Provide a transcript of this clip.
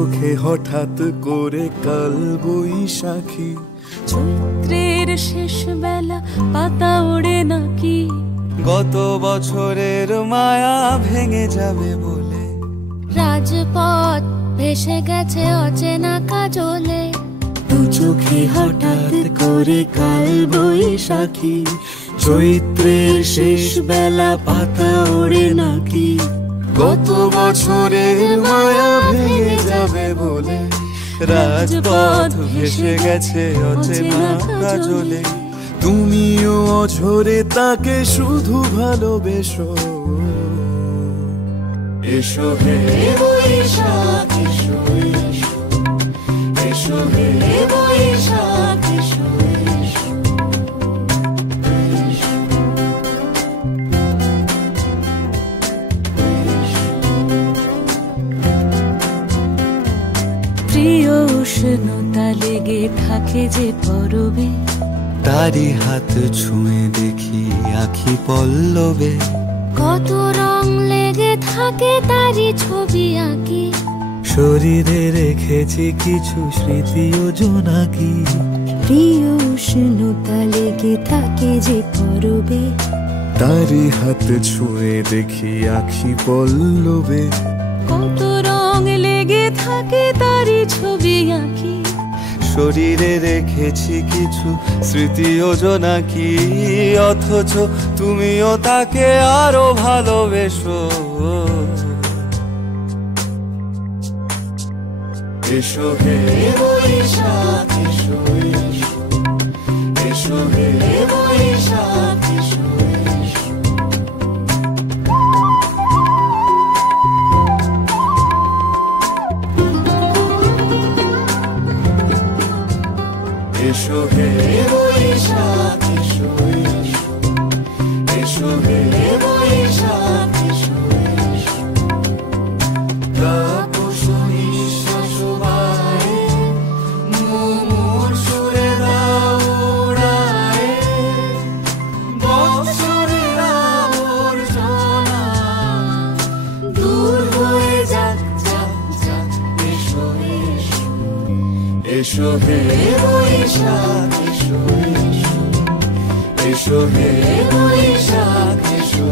চোখে হঠাৎ করে কাল বৈশাখী, চৈত্রের শেষ বেলা পাতা ওড়ে নাকি, গত বছরের মায়া ভেঙে যাবে বলে, রাজপথ ভেসে গেছে অচেনা কাজলে, দু চোখে হঠাৎ করে কাল বৈশাখী, চৈত্রের শেষ বেলা পাতা ওড়ে নাকি, গত বছরের মায়া ভেঙে যাবে বলে, রাজপথ ভেসে গেছে অচেনা কাজলে। তুমিও অঝরে তাকে শুধু ভালোবেসো, এসো হে বৈশাখ এসো, এসো এসো হে বৈশাখ এসো, এসো প্রিয় উষ্ণতা লেগে থাকে যে পরবে, তারি হাত ছুঁয়ে দেখি আখি পল্লবে, কত রং লেগে থাকে তারই ছবি আঁকি, শরীরে রেখেছি কিছু স্মৃতি ও জোনাকি, প্রিয় উষ্ণতা লেগে থাকে যে পরবে, তারি হাত ছুঁয়ে দেখি আখি পল্লবে, কত রং লেগে থাকে তারই ছবি আঁকি, শরীরে রেখেছি কিছু স্মৃতি ও জোনাকি, অথচ তুমিও তাকে আরো ভালোবেসো, এসো হে বৈশাখ এসো, এসো এসো হে বৈশাখ এসো, এসো হে বৈশাখ এসো, এসো এসো হে বৈশাখ এসো, এসো তাপস নিঃশ্বাস বায়ে, মুমুর সুরে দাও উড়ায়ে, বৎসরের আবর্জনা দূর হয়ে যাক যাক যাক, এসো এসো এসো হে বৈশাখ এসো, এসো এসো হে বৈশাখ এসো।